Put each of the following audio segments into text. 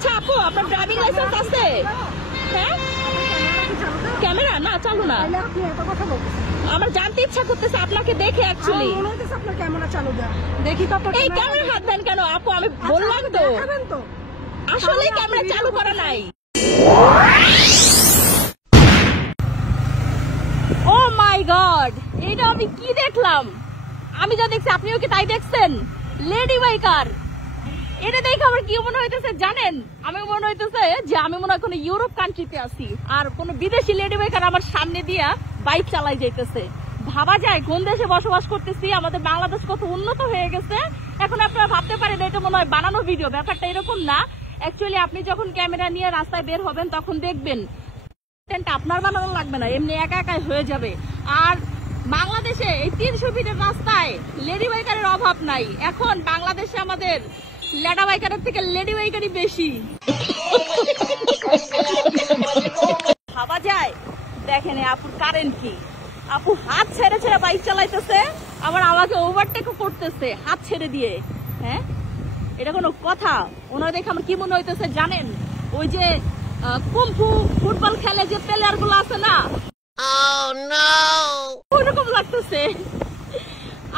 আচ্ছা আপু, আপনার ড্রাইভিং লাইসেন্স আছে? হ্যাঁ, ক্যামেরা না চালু না। আমার জানতে ইচ্ছা করতেছে আপনাকে দেখে। অ্যাকচুয়ালি আপনার ক্যামেরা চালু দেন, দেখি তো। এই ক্যামেরা হাত দেন কেন আপু? আমি বললাম তো আসলে ক্যামেরা চালু করা নাই। ও মাই গড, এটা আমি কি দেখলাম? আমি যা দেখছি আপনিও কি তাই দেখছেন? লেডি বাইকার, এটা দেখে আমার কি মনে হইতেছে জানেন? আমি মনে হইতেছে যে আমি মনে হয় কোনো ইউরোপ কান্ট্রিতে আছি, আর কোনো বিদেশি লেডি বাইকার আমার সামনে দিয়া বাইক চালাই যাইতেছে। ভাবা যায় কোন দেশে বসবাস করতেছি, আমাদের বাংলাদেশ কত উন্নত হয়ে গেছে। এখন আপনারা ভাবতে পারেন এটা মনে হয় বানানো ভিডিও, ব্যাপারটা এরকম না। অ্যাকচুয়ালি আপনি যখন ক্যামেরা নিয়ে রাস্তায় বের হবেন তখন দেখবেন আপনার বানানো লাগবে না, এমনি একা একাই হয়ে যাবে। আর বাংলাদেশে এই 300 ফিটের রাস্তায় লেডি বাইকারের অভাব নাই। এখন বাংলাদেশে আমাদের লেডা বাইকারের থেকে লেডি বাইকারই বেশি। ভাবা যায়। দেখেন আপুর কারেন্ট কি, আপু হাত ছেড়ে ছেড়ে বাইক চালাইতেছে, আবার আমাকে ওভারটেকও করতেছে হাত ছেড়ে দিয়ে। হ্যাঁ, এটা কোনো কথা? ওনার দেখে আমার কি মনে হইতেছে জানেন? ওই যে কুম্ফু ফুটবল খেলে যে প্লেয়ার গুলো আছে না, ওইরকম লাগতেছে।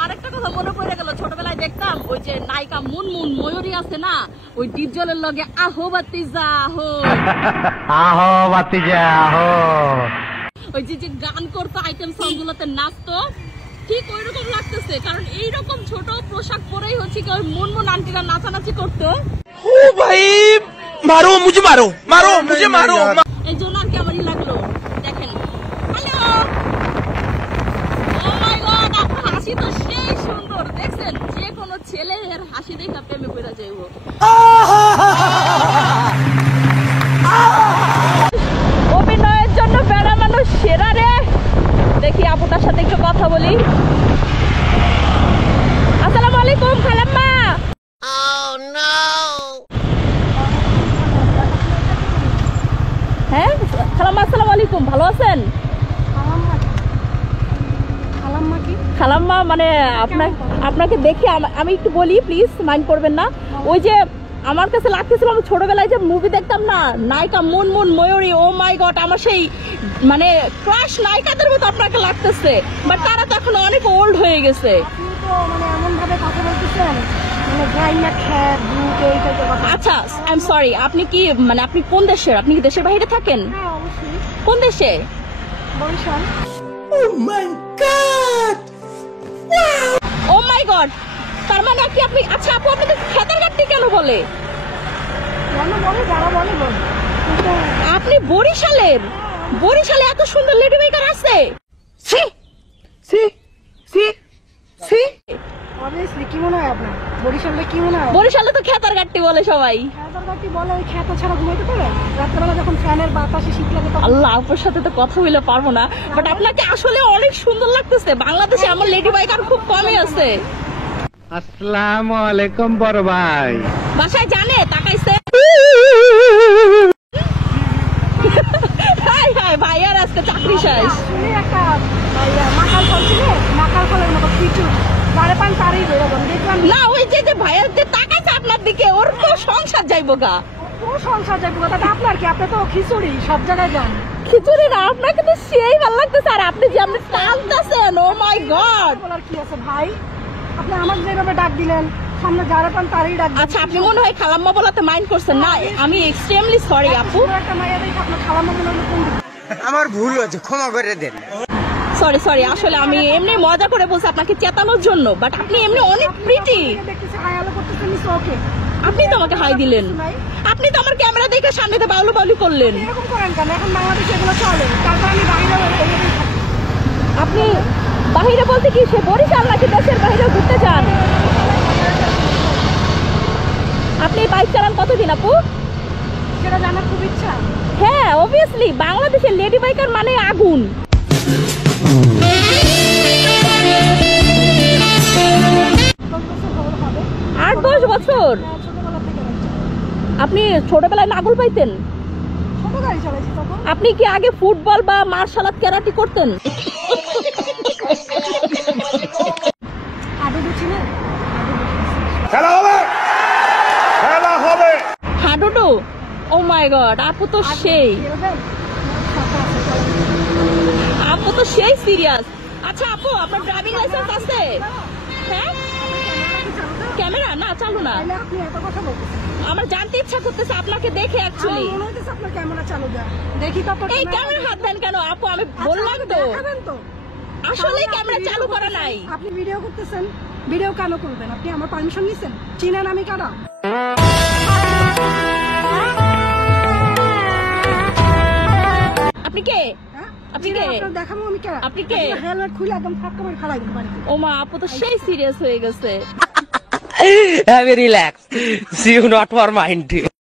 আরেকটা কথা মনে পড়ে গেল, ছোটবেলায় দেখতাম ওই যে নায়িকা মুনমুন ময়ূরী আছে না, ওই ডিজলের লগে আহো বাতিজা আহো আহো বাতিজা আহো, ওই যে গান করতো, আইটেম সং গুলোতে নাচতো, ঠিক ওইরকম লাগতেছে। কারণ এইরকম ছোট পোশাক পরেই হচ্ছে কি ওই মুনমুন আন্টিরা নাচানাচি করতো। ও ভাই মারো মুঝে, মারো মারো মুঝে, মারো। এই জন্য আর কেমনই লাগলো দেখেন। হ্যালো, ও মাই গড, আপনার হাসি তো সেই সুন্দর। দেখছেন, যে কোনো ছেলে এর হাসি দেখে প্রেমে পড়ে যাইব। অভিনয়ের জন্য বেড়া মানুষ সেরা রে। দেখি আপুটার সাথে একটু কথা বলি। আসসালামু আলাইকুম খালাম্মা। হ্যাঁ খালাম্মা, আসসালামু আলাইকুম, ভালো আছেন? খালাম্মা মানে আপনাকে দেখে আমি একটু বলি, প্লিজ মাইন্ড করবেন না। ওই যে আমার কাছে লাগতেছিল আমি ছোটবেলায় যে মুভি দেখতাম না, নায়িকা মুনমুন ময়ূরী, ও মাই গড, আমার সেই মানে ক্রাশ নায়িকাদের মতো আপনাকে লাগতেছে। বাট তারা তো এখন অনেক ওল্ড হয়ে গেছে। আচ্ছা আই এম সরি, আপনি কি মানে আপনি কোন দেশের? আপনি কি দেশের বাইরে থাকেন? কোন দেশে? বরিশাল। ও মাই গড, তার মানে কি আপনি, আচ্ছা আপু আপনাদের খেতার গাড়ি কেন বলে? আপনি বরিশালের? বরিশালে এত সুন্দর লেডি বাইকার আছে? কি মনে হয় আপনার বরিশালে? কি মনে হয় বরিশালে তো খেতার গাড়ি বলে সবাই। আল্লাহ, আপুর সাথে তো কথা বলে পারবো না, বাট আপনাকে আসলে অনেক সুন্দর লাগতেছে। বাংলাদেশে আমার লেডি বাইকার খুব কমই আছে। আসসালামু আলাইকুম বড় ভাই। বাসায় জানে তাকাইছে? হাই হাই ভাইয়ার আজকে চাকরি শেষ। না ওই যে ভাইয়ার যে তাকাইছে আপনার দিকে, ওর তো সংসার যাইবো গা। সংসার যাইবো গা? আপনার কি? আপনি তো খিচুড়ি সব জায়গায় যান। খিচুড়ি না, আপনাকে তো সেই ভালো লাগতেছে। আর আপনি যে আপনি টানতেছেন, ও মাই গড। বলার কি আছে ভাই? আপনি আমাকে যেভাবে ডাক দিলেন, সামনে যারা পান তারই ডাক। আচ্ছা আপনি মনে হয় খালাম্মা বলাতে মাইন্ড করছেন না? আমি এক্সট্রিমলি সরি আপু। আমার ভুল হয়েছে, ক্ষমা করে দেন। সরি সরি, আসলে আমি এমনি মজা করে বলছি আপনাকে চেতানোর জন্য, বাট আপনি এমনি অনেক প্রিটি। আপনি তো আমাকে হাই দিলেন, আপনি তো আমার ক্যামেরা দেখে সামনেতে বাউলু বাউলি করলেন। আপনি বাহিরে বলতে কি সে বরিশাল নাকি দেশের বাইরে ঘুরতে যান? আপনি বাইক চালান কতদিন আপু? সেটা জানার খুব ইচ্ছা। হ্যাঁ অবভিয়াসলি, বাংলাদেশের লেডি বাইকার মানে আগুন। 8-10 বছর? আপনি ছোটবেলায় নাগল পাইতেন? আপনি কি আগে ফুটবল বা মার্শাল আর্ট ক্যারাটে করতেন? টুটু ও মাই গড আপু তো সেই খেলবেন? সাথে আছে, চলেন। আপু তো সেই সিরিয়াস। আচ্ছা আপু আপনার ড্রাইভিং লাইসেন্স আছে? হ্যাঁ ক্যামেরা না চালু না। তাহলে আপনি এত কথা বলতেছেন। আমার জানতে ইচ্ছা করতেছে আপনাকে দেখে অ্যাকচুয়ালি। আমার মনে হইতেছে আপনার ক্যামেরা চালু দেয়া। দেখি তারপর এই ক্যামেরা- ক্যামেরা হাত দেন কেন আপু? আমি আচ্ছা, বললাম আপনি তো দেখাবেন তো। আসলে তাহলে ক্যামেরা আপনি চালু ভিডিও করা করতেছেন, নাই। আপনি ভিডিও করতেছেন, ভিডিও কেন করবেন? আপনি আমার পারমিশন নিছেন? চিনেন আমি কারা? আপনি কে? হ্যাঁ? আপনি চিনেন, কে? আপনার দেখাবো আমি কারা? আপনি কে? হেলমেট খুলে একদম ফাট করে ফালাই দিতে পারি। ও মা আপু তো সেই সিরিয়াস হয়ে গেছে। Have a relax. See you not for mind.